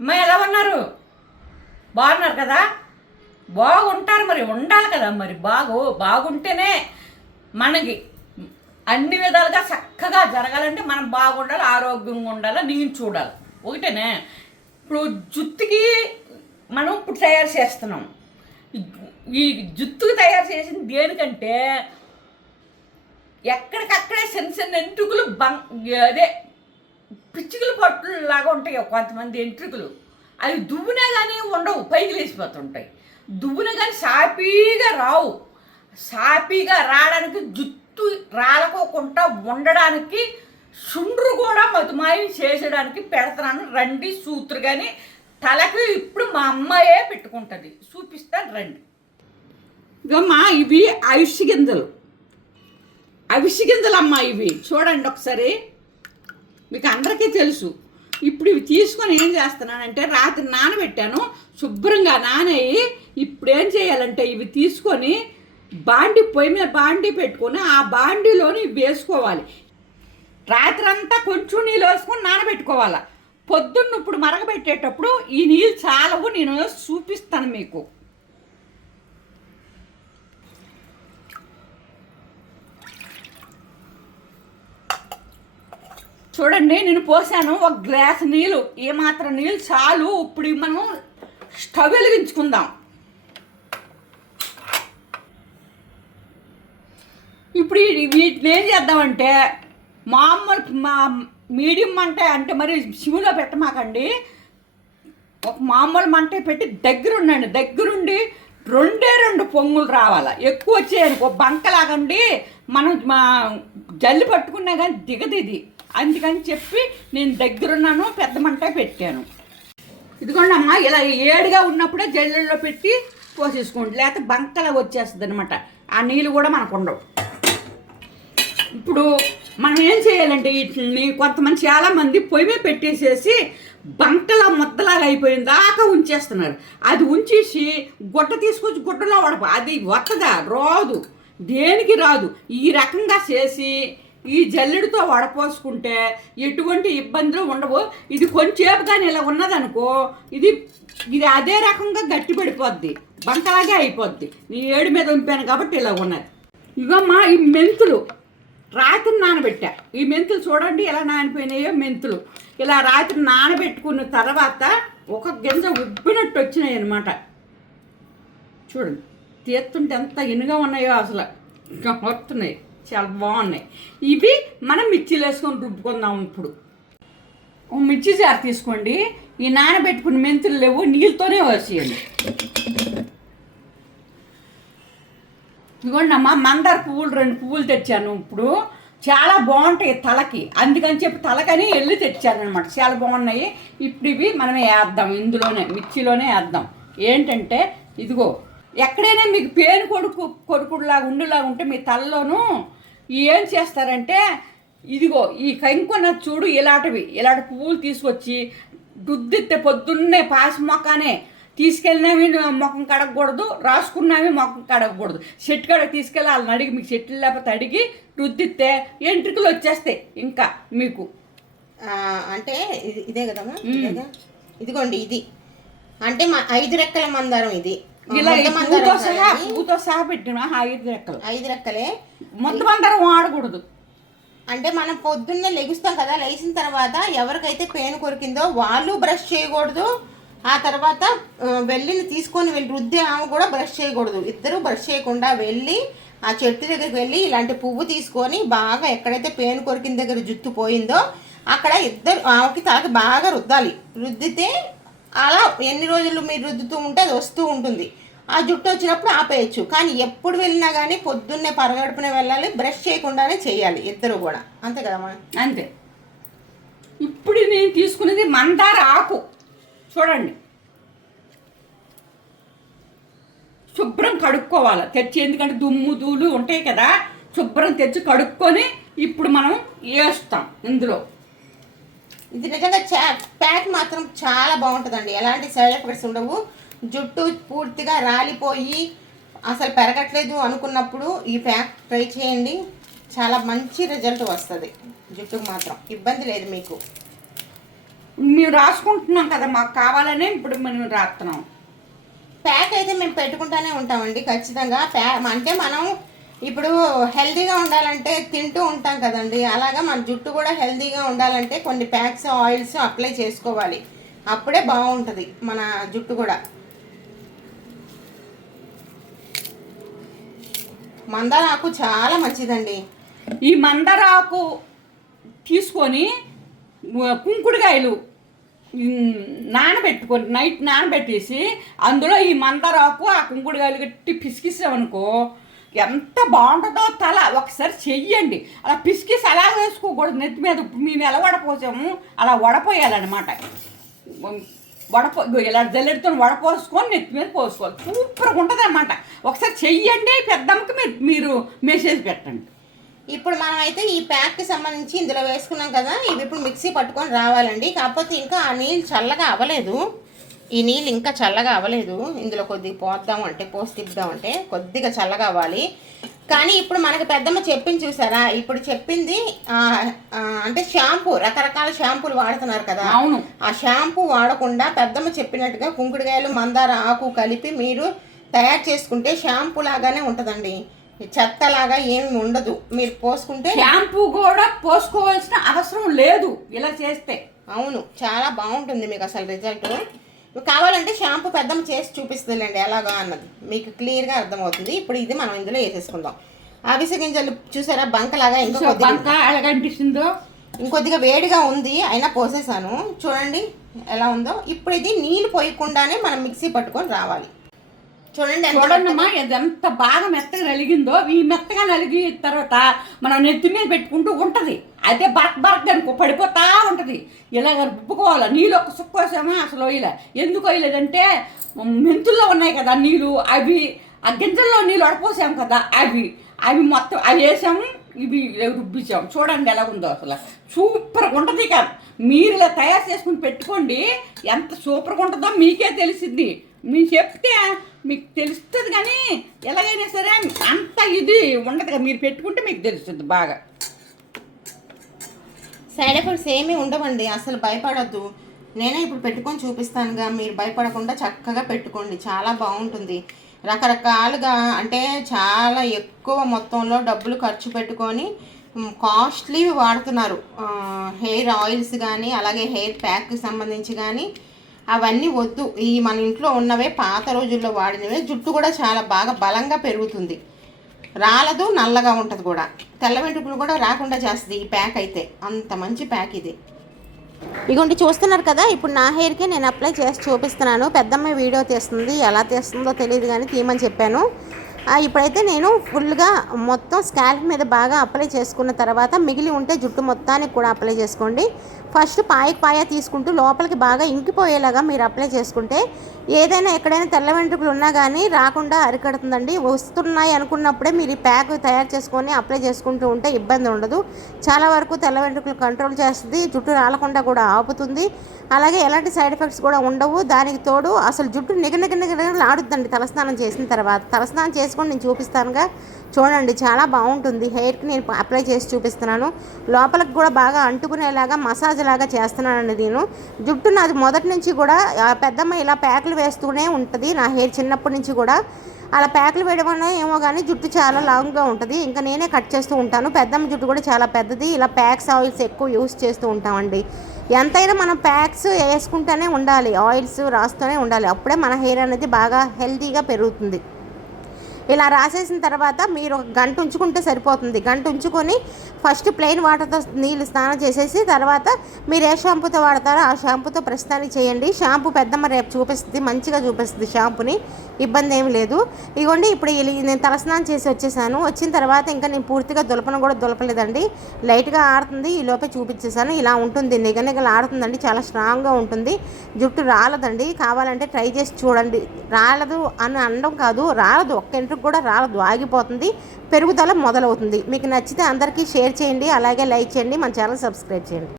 అమ్మ ఎలా ఉన్నారు? బాగున్నారు కదా? బాగుంటారు మరి ఉండాలి కదా మరి. బాగు బాగుంటేనే మనకి అన్ని విధాలుగా చక్కగా జరగాలంటే మనం బాగుండాలి ఆరోగ్యంగా ఉండాలి నేను చూడాలి. ఒకటేనే ఇప్పుడు జుత్తుకి మనం ఇప్పుడు తయారు చేస్తున్నాం. ఈ జుత్తుకి తయారు చేసింది దేనికంటే ఎక్కడికక్కడే చిన్న చిన్న ఎంటుకులు బంగ్ అదే పిచ్చుకల పట్టులు లాగా ఉంటాయి కొంతమంది ఎంట్రుకలు. అవి దువ్వునే కానీ ఉండవు పైకి లేచిపోతుంటాయి. దువ్వున కానీ సాపీగా రావు. సాపీగా రావడానికి జుత్తు రాలకోకుండా ఉండడానికి శుండ్రు కూడా మతుమాయం చేసేయడానికి పెడతాను రండి సూత్రు కానీ తలకు ఇప్పుడు మా అమ్మాయే పెట్టుకుంటుంది. చూపిస్తాను రండి. ఇదమ్మా ఇవి అవిషి గింజలు. అవిషి గింజలు అమ్మా ఇవి. చూడండి ఒకసారి. మీకు అందరికీ తెలుసు. ఇప్పుడు ఇవి తీసుకొని ఏం చేస్తున్నానంటే రాత్రి నానబెట్టాను. శుభ్రంగా నానయ్యి ఇప్పుడు ఏం చేయాలంటే ఇవి తీసుకొని బాండి పొయ్యి మీద బాండి పెట్టుకొని ఆ బాండిలోని ఇవి వేసుకోవాలి. రాత్రి అంతా కొంచెం నీళ్ళు వేసుకొని నానబెట్టుకోవాలి. పొద్దున్న ఇప్పుడు మరగబెట్టేటప్పుడు ఈ నీళ్ళు చాలవు నేను చూపిస్తాను మీకు. చూడండి నేను పోసాను. ఒక గ్లాస్ నీళ్ళు ఏమాత్రం నీళ్ళు చాలు. ఇప్పుడు మనం స్టవ్ వెలిగించుకుందాం. ఇప్పుడు వీటిని ఏం చేద్దామంటే మామూలు మా మీడియం మంట అంటే మరి సిమ్లో పెట్టమాకండి. ఒక మామూలు మంట పెట్టి దగ్గర ఉండండి దగ్గరుండి రెండే రెండు పొంగులు రావాలి. ఎక్కువ వచ్చేయనుకో బంకలాగండి. మనం మా జల్లి పట్టుకున్నా కానీ దిగదు ఇది. అందుకని చెప్పి నేను దగ్గరున్నాను పెద్ద మంట పెట్టాను. ఇదిగోండి అమ్మ ఇలా ఏడుగా ఉన్నప్పుడే జల్లెల్లో పెట్టి పోసేసుకోండి. లేకపోతే బంకలా వచ్చేస్తుంది అనమాట ఆ నీళ్ళు కూడా మనకు ఉండవు. ఇప్పుడు మనం ఏం చేయాలంటే వీటిని కొంతమంది చాలామంది పొయ్యి మీద పెట్టేసేసి బంకలా ముద్దలాగా అయిపోయిన దాకా ఉంచేస్తున్నారు. అది ఉంచేసి గుడ్డ తీసుకొచ్చి గుడ్డలో వడప అది వత్తదా? రాదు. దేనికి రాదు? ఈ రకంగా చేసి ఈ జల్లెడితో వడపోసుకుంటే ఎటువంటి ఇబ్బందులు ఉండవు. ఇది కొంచెంసేపు కానీ ఇలా ఉన్నదనుకో ఇది ఇది అదే రకంగా గట్టి పడిపోద్ది బంకలాగే అయిపోద్ది. నీ ఏడు మీద ఉంపాను కాబట్టి ఇలా ఉన్నది. ఇగమ్మా ఈ మెంతులు. రాత్రి నానబెట్టా. ఈ మెంతులు చూడండి ఎలా నానిపోయినాయో మెంతులు. ఇలా రాత్రి నానబెట్టుకున్న తర్వాత ఒక గింజ ఉబ్బినట్టు వచ్చినాయి అనమాట చూడండి తీస్తుంటే ఎంత ఇనుగా ఉన్నాయో అసలు. ఇంకా వస్తున్నాయి చాలా బాగున్నాయి. ఇవి మనం మిర్చీలు వేసుకొని రుబ్బుకుందాం ఇప్పుడు. మిర్చి చారు తీసుకోండి. ఈ నానబెట్టుకున్న మెంతులు లేవు నీళ్ళతోనే వేసేయండి. ఇదిగోండి అమ్మా మందార పువ్వులు రెండు పువ్వులు తెచ్చాను ఇప్పుడు. చాలా బాగుంటాయి తలకి. అందుకని చెప్పి తలకని వెళ్ళి తెచ్చానమాట చాలా బాగున్నాయి. ఇప్పుడు ఇవి మనం వేద్దాం. ఇందులోనే మిర్చిలోనే వేద్దాం. ఏంటంటే ఇదిగో ఎక్కడైనా మీకు పేరు కొడుకుడులాగా ఉండులాగా ఉంటే మీ తలలోనూ ఏం చేస్తారంటే ఇదిగో ఈ కంకున్న చూడు ఇలాంటివి ఇలాంటి పువ్వులు తీసుకొచ్చి దుద్దితే పొద్దున్నే పాసి మొక్కనే తీసుకెళ్ళినవి ముఖం కడగకూడదు రాసుకున్నవి ముఖం కడగకూడదు. చెట్టు కడగ తీసుకెళ్ళి వాళ్ళని అడిగి మీకు చెట్లు లేకపోతే అడిగి రుద్దితే ఎంట్రుకలు వచ్చేస్తాయి ఇంకా మీకు. అంటే ఇది- ఇదే కదమ్మా ఇదేగా? ఇదిగోండి ఇది. అంటే మా ఐదు రెక్కల మందారం ఇది. ఇలా పువ్వుతో సహా పెట్టిన ఐదు రెక్కలు. ఐదు రెక్కలే. మొత్తం అందరం వాడకూడదు. అంటే మనం పొద్దున్నే లెగుస్తాం కదా లేచిన తర్వాత ఎవరికైతే పేను కొరికిందో వాళ్ళు బ్రష్ చేయకూడదు. ఆ తర్వాత వెళ్ళిని తీసుకొని వెళ్ళి రుద్దే ఆమె కూడా బ్రష్ చేయకూడదు. ఇద్దరు బ్రష్ చేయకుండా వెళ్ళి ఆ చెట్టు దగ్గరికి వెళ్ళి ఇలాంటి పువ్వు తీసుకొని బాగా ఎక్కడైతే పేను కొరికిన దగ్గర జుట్టు పోయిందో అక్కడ ఇద్దరు ఆమెకి తలకి బాగా రుద్దాలి. రుద్దితే అలా ఎన్ని రోజులు మీరు రుద్దుతూ ఉంటే అది వస్తూ ఉంటుంది. ఆ జుట్టు వచ్చినప్పుడు ఆపేయచ్చు. కానీ ఎప్పుడు వెళ్ళినా కానీ పొద్దున్నే పరగడుపునే వెళ్ళాలి బ్రష్ చేయకుండానే చేయాలి ఇద్దరు కూడా. అంతే కదమ్మా అంతే. ఇప్పుడు నేను తీసుకునేది మందార ఆకు చూడండి. శుభ్రం కడుక్కోవాలి. తెచ్చి ఎందుకంటే దుమ్ము దూలు ఉంటాయి కదా శుభ్రం తెచ్చి కడుక్కొని ఇప్పుడు మనం వేస్తాం ఇందులో. ఇది నిజంగా చా ప్యాక్ మాత్రం చాలా బాగుంటుందండి. ఎలాంటి సైడ్ ఎఫెక్ట్స్ ఉండవు. జుట్టు పూర్తిగా రాలిపోయి అసలు పెరగట్లేదు అనుకున్నప్పుడు ఈ ప్యాక్ ట్రై చేయండి. చాలా మంచి రిజల్ట్ వస్తుంది. జుట్టుకు మాత్రం ఇబ్బంది లేదు మీకు. మేము రాసుకుంటున్నాం కదా మాకు కావాలనే ఇప్పుడు మనం రాస్తున్నాం. ప్యాక్ అయితే మేము పెట్టుకుంటానే ఉంటామండి ఖచ్చితంగా. ప్యా అంటే మనం ఇప్పుడు హెల్తీగా ఉండాలంటే తింటూ ఉంటాం కదండి. అలాగా మన జుట్టు కూడా హెల్తీగా ఉండాలంటే కొన్ని ప్యాక్స్ ఆయిల్స్ అప్లై చేసుకోవాలి. అప్పుడే బాగుంటుంది మన జుట్టు కూడా. మందార ఆకు చాలా మంచిదండి. ఈ మందారాకు తీసుకొని కుంకుడుకాయలు నానబెట్టుకొని నైట్ నానబెట్టేసి అందులో ఈ మందారాకు ఆ కుంకుడుకాయలు గట్టి పిసికిసామనుకో ఎంత బాగుంటుందో తల ఒకసారి చెయ్యండి. అలా పిసికిస్ అలా వేసుకోకూడదు. నెత్తి మీద మేము ఎలా వడపోసాము. అలా వడపోయాలన్నమాట. వడపో ఇలా జల్లెడితో వడపోసుకొని నెత్తి మీద పోసుకోవాలి. సూపర్గా ఉంటుంది అనమాట ఒకసారి చెయ్యండి పెద్దమ్మకి మీరు మీరు మెసేజ్ పెట్టండి. ఇప్పుడు మనం అయితే ఈ ప్యాక్కి సంబంధించి ఇందులో వేసుకున్నాం కదా ఇవి ఇప్పుడు మిక్సీ పట్టుకొని రావాలండి. కాకపోతే ఇంకా ఆ నీళ్ళు చల్లగా అవ్వలేదు. ఈ నీళ్ళు ఇంకా చల్లగా అవ్వలేదు. ఇందులో కొద్దిగా పోద్దాం అంటే పోసి తిప్పుదాం అంటే కొద్దిగా చల్లగా అవ్వాలి. కానీ ఇప్పుడు మనకి పెద్దమ్మ చెప్పింది చూసారా? ఇప్పుడు చెప్పింది అంటే షాంపూ రకరకాల షాంపూలు వాడుతున్నారు కదా. అవును. ఆ షాంపూ వాడకుండా పెద్దమ్మ చెప్పినట్టుగా కుంకుడుకాయలు మందార ఆకు కలిపి మీరు తయారు చేసుకుంటే షాంపూ లాగానే ఉంటుందండి. చెత్తలాగా ఏమి ఉండదు. మీరు పోసుకుంటే షాంపూ కూడా పోసుకోవాల్సిన అవసరం లేదు ఇలా చేస్తే. అవును చాలా బాగుంటుంది మీకు అసలు రిజల్ట్. కావాలంటే షాంపూ పెద్దమ్మ చేసి చూపిస్తుందండి ఎలాగా అన్నది. మీకు క్లియర్గా అర్థమవుతుంది. ఇప్పుడు ఇది మనం ఇందులో వేసేసుకుందాం. అవిసె గింజలు చూసారా? బంకలాగా ఇంకా బంక ఇంకొద్దిగా వేడిగా ఉంది అయినా పోసేసాను. చూడండి ఎలా ఉందో. ఇప్పుడు ఇది నీళ్ళు పోయకుండానే మనం మిక్సీ పట్టుకొని రావాలి. చూడండి ఎంత చూడండమ్మా ఇది ఎంత బాగా మెత్తగా నలిగిందో. ఈ మెత్తగా నలిగి తర్వాత మనం నెత్తి మీద పెట్టుకుంటూ ఉంటది. అదే బరక్ బరక్ అనుకో పడిపోతా ఉంటుంది. ఇలాగ రుబ్బుకోవాలి నీళ్ళు ఒక సుక్క వేసామా అసలు ఇలా? ఎందుకు వేయలేదంటే మెంతుల్లో ఉన్నాయి కదా నీళ్ళు అవి ఆ గింజల్లో నీళ్ళు వడపోసాం కదా అవి అవి మొత్తం అవి వేసాము ఇవి రుబ్బించాము చూడండి ఎలా ఉందో అసలు. సూపర్గా ఉంటుంది కాదు మీరు ఇలా తయారు చేసుకుని పెట్టుకోండి ఎంత సూపర్గా ఉంటుందో మీకే తెలిసింది మీరు చెప్తే మీకు తెలుస్తుంది కానీ ఎలాగైనా సరే అంత ఇది ఉండదు కదా మీరు పెట్టుకుంటే మీకు తెలుస్తుంది బాగా. సైడ్ ఎఫెక్ట్స్ ఏమీ ఉండవండి అసలు భయపడద్దు. నేనే ఇప్పుడు పెట్టుకొని చూపిస్తానుగా మీరు భయపడకుండా చక్కగా పెట్టుకోండి చాలా బాగుంటుంది. రకరకాలుగా అంటే చాలా ఎక్కువ మొత్తంలో డబ్బులు ఖర్చు పెట్టుకొని కాస్ట్లీ వాడుతున్నారు. హెయిర్ ఆయిల్స్ కానీ అలాగే హెయిర్ ప్యాక్కి సంబంధించి కానీ అవన్నీ వద్దు. ఈ మన ఇంట్లో ఉన్నవే పాత రోజుల్లో వాడినవే జుట్టు కూడా చాలా బాగా బలంగా పెరుగుతుంది. రాలదు నల్లగా ఉంటుంది కూడా. తెల్ల వెంట్రుకలు కూడా రాకుండా చేస్తుంది ఈ ప్యాక్ అయితే. అంత మంచి ప్యాక్ ఇది. ఇగోండి చూస్తున్నారు కదా ఇప్పుడు నా హెయిర్కి నేను అప్లై చేసి చూపిస్తున్నాను. పెద్దమ్మ వీడియో తీస్తుంది ఎలా తీస్తుందో తెలియదు కానీ తీయమని చెప్పాను. ఇప్పుడైతే నేను ఫుల్గా మొత్తం స్కాల్ప్ మీద బాగా అప్లై చేసుకున్న తర్వాత మిగిలి ఉంటే జుట్టు మొత్తానికి కూడా అప్లై చేసుకోండి. ఫస్ట్ పాయకి పాయ తీసుకుంటూ లోపలికి బాగా ఇంకిపోయేలాగా మీరు అప్లై చేసుకుంటే ఏదైనా ఎక్కడైనా తెల్ల వెంట్రుకలు ఉన్నా కానీ రాకుండా అరికడుతుందండి. వస్తున్నాయి అనుకున్నప్పుడే మీరు ఈ ప్యాక్ తయారు చేసుకొని అప్లై చేసుకుంటూ ఉంటే ఇబ్బంది ఉండదు. చాలా వరకు తెల్ల వెంట్రుకలు కంట్రోల్ చేస్తుంది. జుట్టు రాలకుండా కూడా ఆపుతుంది. అలాగే ఎలాంటి సైడ్ ఎఫెక్ట్స్ కూడా ఉండవు. దానికి తోడు అసలు జుట్టు నిగ నిగ నిగ ఆడుద్దండి తలస్నానం చేసిన తర్వాత. తలస్నానం చేసి చేసుకొని నేను చూపిస్తానుగా. చూడండి చాలా బాగుంటుంది. హెయిర్కి నేను అప్లై చేసి చూపిస్తున్నాను. లోపలికి కూడా బాగా అంటుకునేలాగా మసాజ్ లాగా చేస్తున్నానండి నేను. జుట్టు నాది మొదటి నుంచి కూడా పెద్దమ్మ ఇలా ప్యాకులు వేస్తూనే ఉంటుంది నా హెయిర్ చిన్నప్పటి నుంచి కూడా. అలా ప్యాకులు వేయడం వల్ల ఏమో కానీ జుట్టు చాలా లాంగ్గా ఉంటుంది. ఇంకా నేనే కట్ చేస్తూ ఉంటాను. పెద్దమ్మ జుట్టు కూడా చాలా పెద్దది. ఇలా ప్యాక్స్ ఆయిల్స్ ఎక్కువ యూస్ చేస్తూ ఉంటామండి. ఎంతైనా మనం ప్యాక్స్ వేసుకుంటూనే ఉండాలి. ఆయిల్స్ రాస్తూనే ఉండాలి. అప్పుడే మన హెయిర్ అనేది బాగా హెల్తీగా పెరుగుతుంది. ఇలా రాసేసిన తర్వాత మీరు గంట ఉంచుకుంటే సరిపోతుంది. గంట ఉంచుకొని ఫస్ట్ ప్లెయిన్ వాటర్తో నీళ్ళు స్నానం చేసేసి తర్వాత మీరు ఏ షాంపూతో వాడతారో ఆ షాంపూతో ప్రస్తుతానికి చేయండి. షాంపూ పెద్దమ్మ రేపు చూపిస్తుంది మంచిగా చూపిస్తుంది షాంపూని. ఇబ్బంది ఏమి లేదు. ఇగోండి ఇప్పుడు నేను తలస్నానం చేసి వచ్చేసాను. వచ్చిన తర్వాత ఇంకా నేను పూర్తిగా దులపను కూడా దులపలేదండి. లైట్గా ఆడుతుంది. ఈ లోపే చూపించేసాను ఇలా ఉంటుంది. నిగనిగలు ఆడుతుందండి. చాలా స్ట్రాంగ్గా ఉంటుంది. జుట్టు రాలదండి. కావాలంటే ట్రై చేసి చూడండి. రాలదు అని అనడం కాదు. రాలదు. ఒక్క ఇంటికి కూడా రాలదు ఆగిపోతుంది. పెరుగుదల మొదలవుతుంది. మీకు నచ్చితే అందరికీ షేర్ చేయండి అలాగే లైక్ చేయండి మన ఛానల్ సబ్స్క్రైబ్ చేయండి.